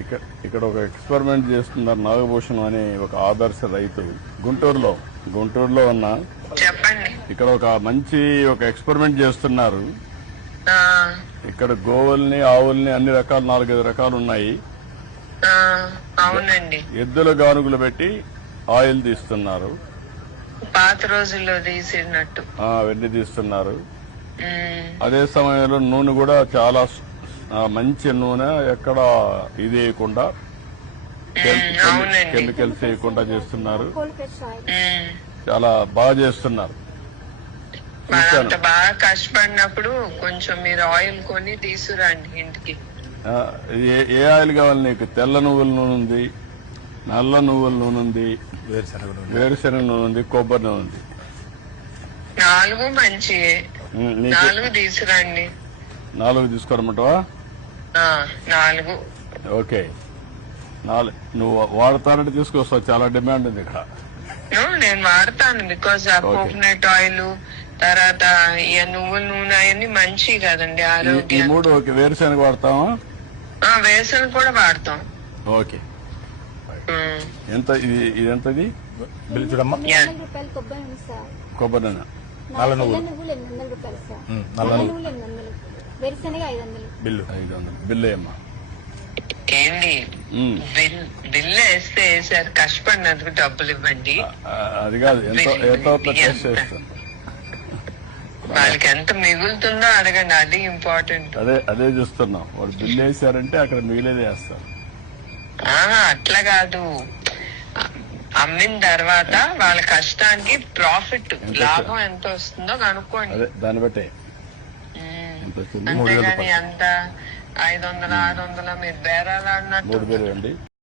ఇక్కడ ఇక్కడ ఒక ఎక్స్పెరిమెంట్ చేస్తున్నారు నాగభూషణం అనే ఒక ఆదర్శ రైతు గుంటూరులో ఉన్న. చెప్పండి. ఇక్కడ ఒక మంచి ఎక్స్పెరిమెంట్ చేస్తున్నారు. ఆ, ఇక్కడ గోవుల్ని ఆవుల్ని అన్ని రకాలు 4-5 రకాలు ఉన్నాయి. ఆ, అవునండి. ఎద్దుల గానుగులు పెట్టి ఆయిల్ తీస్తున్నారు. పాత రోజుల్లో తీసినట్టు వెండి తీస్తున్నారు. ఉమ్, అదే సమయంలో నూనె కూడా చాలా మంచి నూనె, ఎక్కడ ఇది వేయకుండా అవునండి. కెమికల్స్ వేయకుండా చేస్తున్నారు. ఉమ్. చాలా బాగా చేస్తున్నారు. మనంత బాగా కష్టపడినప్పుడు కొంచెం మీరు ఆయిల్ కొని తీసుకురండి ఇంటికి. ఏ ఆయిల్ కావాలి నీకు? తెల్ల నువ్వుల నూనె ఉంది, నల్ల నువ్వుల నూనె ఉంది, వేరుశనగ నూనె ఉంది, కొబ్బరి నూనె ఉంది. 4 మంచియే. 4 తీసుకురండి. 4 తీసుకోరమంటావా? 4. ఓకే. 4 నువ్వు వాడతానంటే తీసుకొస్తావు. చాలా డిమాండ్ ఉంది ఇక్కడ. నేను వాడతాను. బికాస్ ఆ కోకోనట్ ఆయిల్, తర్వాత ఇక నువ్వుల నూనె అవన్నీ మంచివి కదండి ఈ ఆరోగ్యం. 3 ఓకే. వేరుశనగ వాడతావా? వేసన కూడా వాడతాం. ఓకే. ఎంత ఇది ఎంత? ఇది బిల్లు చూడమ్మా. రూపాయలు కొబ్బరి ఉంది సార్. కొబ్బరి నూనె నల్ల నువ్వులు నువ్వులు 800 రూపాయలు సార్. నల్ల నల్ల నువ్వులు నువ్వులు 800, వేరుశనగ 500. బిల్లు 500 బిల్లు ఏమ్మా? ఏంటి బిల్లు వేస్తే సార్ కష్టపడినందుకు డబ్బులు ఇవ్వండి. అది కాదు, ఎంత టెస్ట్ చేస్తాను. వాళ్ళకి ఎంత మిగులుతుందో అడగండి. అది ఇంపార్టెంట్. అదే చూస్తున్నాం. వాడు బిల్లు వేసారంటే అక్కడ మిగిలేది వేస్తారు. అట్లా కాదు, అమ్మిన తర్వాత వాళ్ళ కష్టానికి ప్రాఫిట్, లాభం ఎంత వస్తుందో కనుక్కోండి. అదే దాన్ని బట్టే అంతేగాని అంత 500, 600 మీరు బేరాలు ఆడినట్టు. 3,000 అండి.